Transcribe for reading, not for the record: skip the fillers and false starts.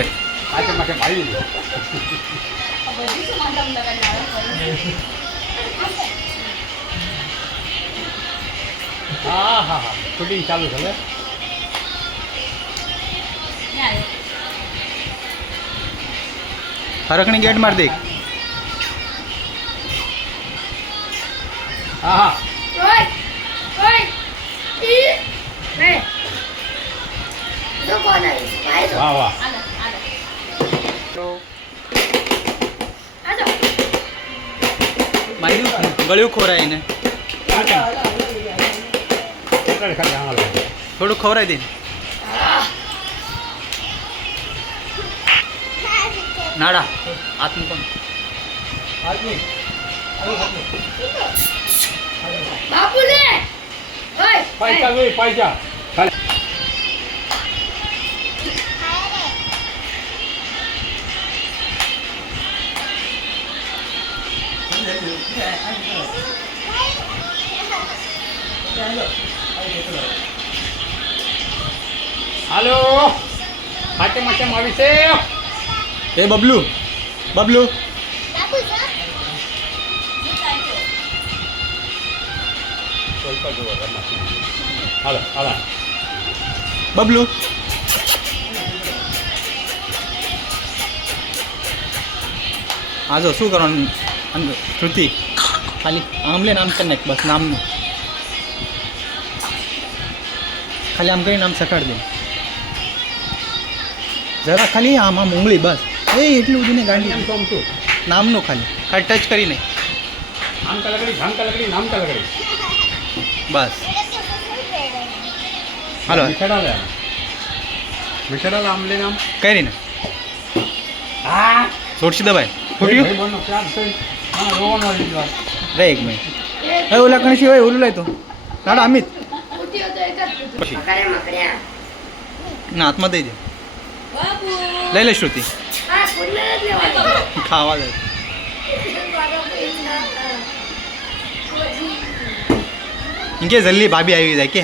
આજે માટે મારી લો. હા હા હા શૂટિંગ ચાલુ છે હવે. હરકણી ગેટ માર દે. હા હા વાહ વાહ. મારી ગળ્યું ખોરાય એને થોડું ખવરાઈ દે. નાડા હાથનું કોણ પૈસા નહીં પૈસા. હાલો હાથે માટે આવી છે. એ બબલુ બબલુ હાલો હાલો બબલુ હા જો શું કરવાનું શ્રુતિ ખાલી આમ લે નામ કરી નાખ બસ નામનું ખાલી આમ કરીને આમ સકાડ દે જરા ખાલી આમ આમ ઉંગળી બસ એ એટલું બધું ને ગાંડી એમ તો છું. નામનું ખાલી ખાલી ટચ કરી નહીં આમ કા લકડી ધામ કા લકડી નામ કા લકડી. બસ હાલો મિઠાડા લે મિઠાડા આમ લે નામ. કરી ને હા છોડશી દબાઈ ફૂટ્યું ભાઈ બનો પ્યાર છે. હા રોવાનો લીધો. રે એક મિનિટ એ ઓલા કણસી હોય ઓલું લાય તો નાડા અમિત પછી ના હાથમાં દઈ દે લઈ લે શ્રુતિ ખાવા દે કે જલ્દી ભાભી આવી જાય કે